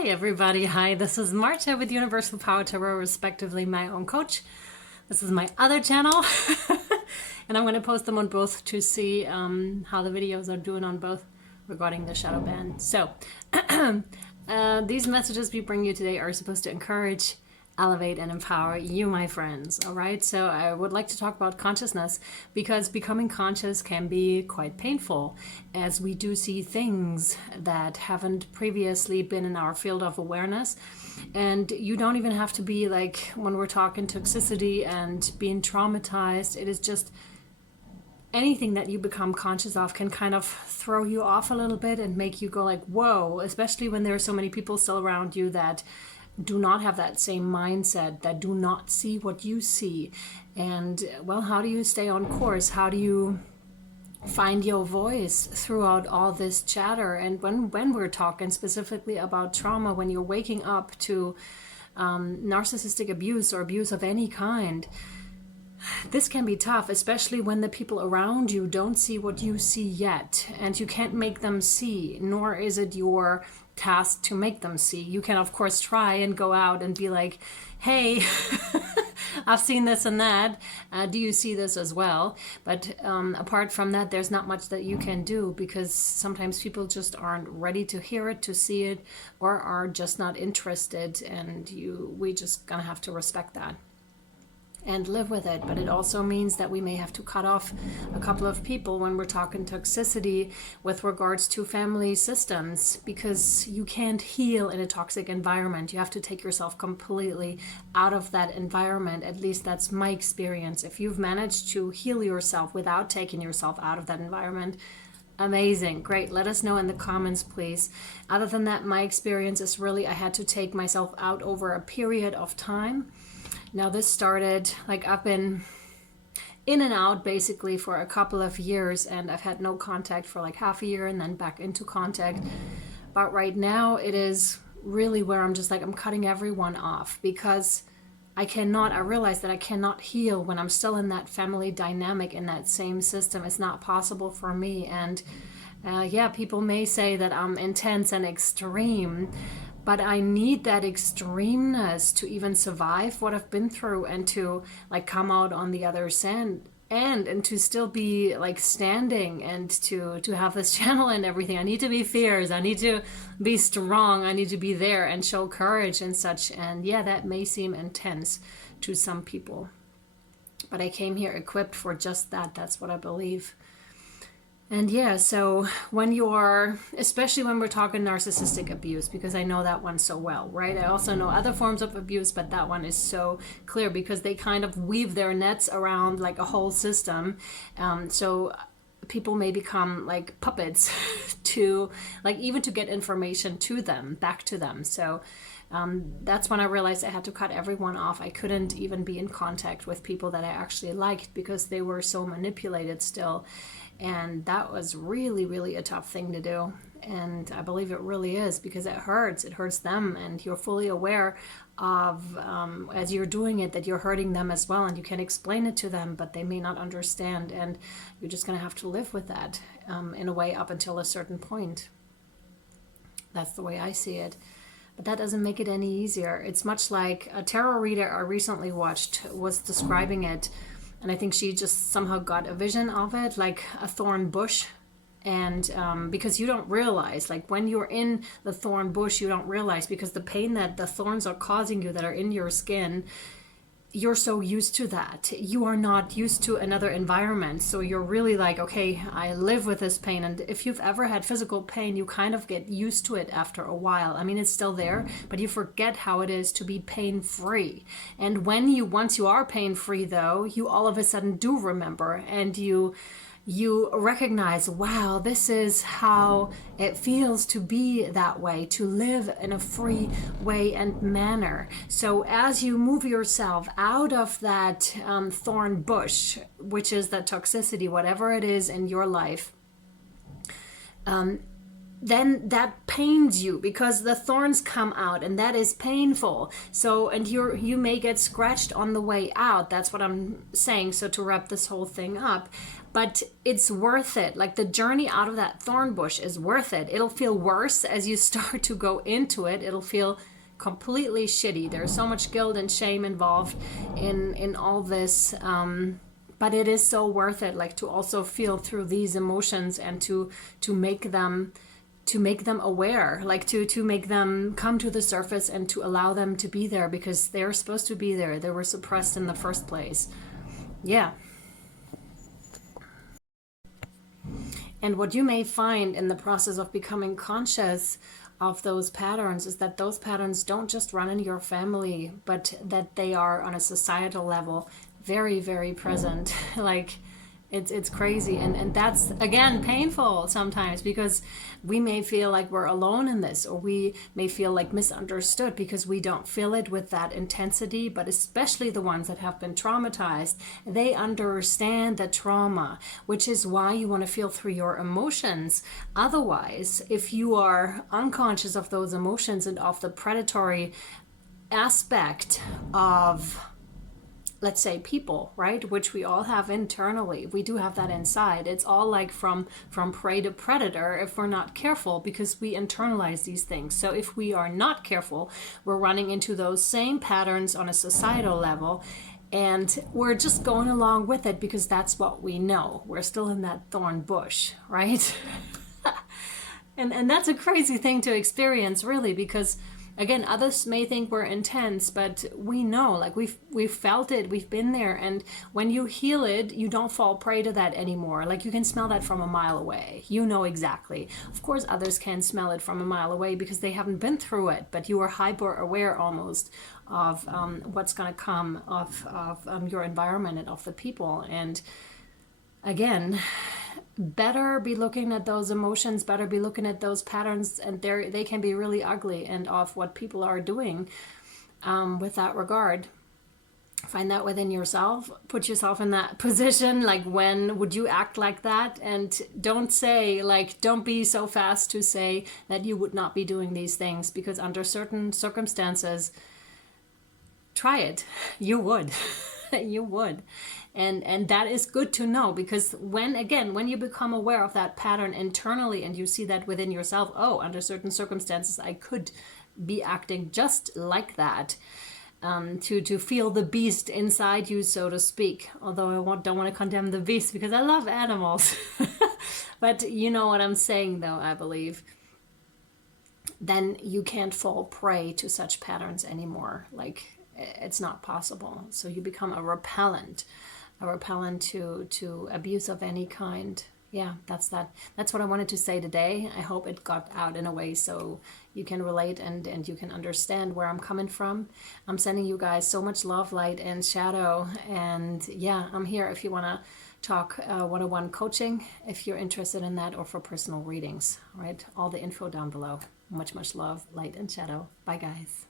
Hi everybody, hi, this is Marta with Universal Power Tarot, respectively my own coach. This is my other channel and I'm going to post them on both to see how the videos are doing on both regarding the shadow ban. So these messages we bring you today are supposed to encourage, elevate, and empower you, my friends. All right, so I would like to talk about consciousness because becoming conscious can be quite painful, as we do see things that haven't previously been in our field of awareness. And you don't even have to be like when we're talking toxicity and being traumatized. It is just anything that you become conscious of can kind of throw you off a little bit and make you go like, whoa, especially when there are so many people still around you that do not have that same mindset, that do not see what you see. And well, how do you stay on course? How do you find your voice throughout all this chatter? And when we're talking specifically about trauma, when you're waking up to narcissistic abuse or abuse of any kind, this can be tough, especially when the people around you don't see what you see yet, and you can't make them see, nor is it your task to make them see. You can, of course, try and go out and be like, hey, I've seen this and that. Do you see this as well? But apart from that, there's not much that you can do, because sometimes people just aren't ready to hear it, to see it, or are just not interested, and we just gonna have to respect that and live with it. But it also means that we may have to cut off a couple of people when we're talking toxicity with regards to family systems, because you can't heal in a toxic environment. You have to take yourself completely out of that environment. At least that's my experience. If you've managed to heal yourself without taking yourself out of that environment, amazing, great. Let us know in the comments, please. Other than that, my experience is really I had to take myself out over a period of time. Now this started, like, I've been in and out basically for a couple of years, and I've had no contact for like half a year and then back into contact. But right now it is really where I'm just like, I'm cutting everyone off, because I realize that I cannot heal when I'm still in that family dynamic, in that same system. It's not possible for me. And yeah, people may say that I'm intense and extreme, but I need that extremeness to even survive what I've been through, and to like come out on the other end and to still be like standing, and to have this channel and everything. I need to be fierce. I need to be strong. I need to be there and show courage and such. And yeah, that may seem intense to some people, but I came here equipped for just that. That's what I believe. And yeah, so when you are, especially when we're talking narcissistic abuse, because I know that one so well, right? I also know other forms of abuse, but that one is so clear because they kind of weave their nets around like a whole system. So people may become like puppets to, like, even to get information to them, back to them. So that's when I realized I had to cut everyone off. I couldn't even be in contact with people that I actually liked, because they were so manipulated still. And that was really, really a tough thing to do. And I believe it really is, because it hurts. It hurts them. And you're fully aware of, as you're doing it, that you're hurting them as well. And you can explain it to them, but they may not understand. And you're just going to have to live with that in a way up until a certain point. That's the way I see it. But that doesn't make it any easier. It's much like a tarot reader I recently watched was describing it. And I think she just somehow got a vision of it, like a thorn bush. And because you don't realize, like when you're in the thorn bush, you don't realize, because the pain that the thorns are causing you, that are in your skin, you're so used to that. You are not used to another environment. So you're really like, okay, I live with this pain. And if you've ever had physical pain, you kind of get used to it after a while. I mean, it's still there, but you forget how it is to be pain-free. And once you are pain-free though, you all of a sudden do remember, and you recognize, wow, this is how it feels to be that way, to live in a free way and manner. So as you move yourself out of that thorn bush, which is that toxicity, whatever it is in your life, then that pains you because the thorns come out, and that is painful. So, and you may get scratched on the way out. That's what I'm saying. So to wrap this whole thing up, but it's worth it. Like, the journey out of that thorn bush is worth it. It'll feel worse as you start to go into it. It'll feel completely shitty. There's so much guilt and shame involved in all this. But it is so worth it, like, to also feel through these emotions and to make them aware, like to make them come to the surface and to allow them to be there, because they're supposed to be there. They were suppressed in the first place. Yeah. And what you may find in the process of becoming conscious of those patterns is that those patterns don't just run in your family, but that they are on a societal level very, very present. Like, it's crazy. And that's, again, painful sometimes, because we may feel like we're alone in this, or we may feel like misunderstood because we don't feel it with that intensity. But especially the ones that have been traumatized, they understand the trauma, which is why you want to feel through your emotions. Otherwise, if you are unconscious of those emotions and of the predatory aspect of, let's say, people, right, which we all have internally, we do have that inside. It's all like from prey to predator if we're not careful, because we internalize these things. So if we are not careful, we're running into those same patterns on a societal level, and we're just going along with it because that's what we know. We're still in that thorn bush, right? and that's a crazy thing to experience, really, because again, others may think we're intense, but we know, like, we've felt it, we've been there. And when you heal it, you don't fall prey to that anymore. Like, you can smell that from a mile away. You know exactly. Of course, others can smell it from a mile away because they haven't been through it, but you are hyper aware almost of what's going to come of your environment and of the people. And again, better be looking at those emotions, better be looking at those patterns, and they can be really ugly, and of what people are doing with that regard. Find that within yourself, put yourself in that position, like, when would you act like that? And don't say, like, don't be so fast to say that you would not be doing these things, because under certain circumstances, try it, you would. You would. And that is good to know, because when you become aware of that pattern internally and you see that within yourself, oh, under certain circumstances I could be acting just like that, to feel the beast inside you, so to speak. Although I don't want to condemn the beast, because I love animals. But you know what I'm saying, though, I believe. Then you can't fall prey to such patterns anymore. Like, it's not possible. So you become a repellent to abuse of any kind. Yeah, that's what I wanted to say today. I hope it got out in a way so you can relate and you can understand where I'm coming from. I'm sending you guys so much love, light, and shadow. And yeah, I'm here if you want to talk one-on-one coaching, if you're interested in that, or for personal readings. All right, all the info down below. Much love, light, and shadow. Bye, guys.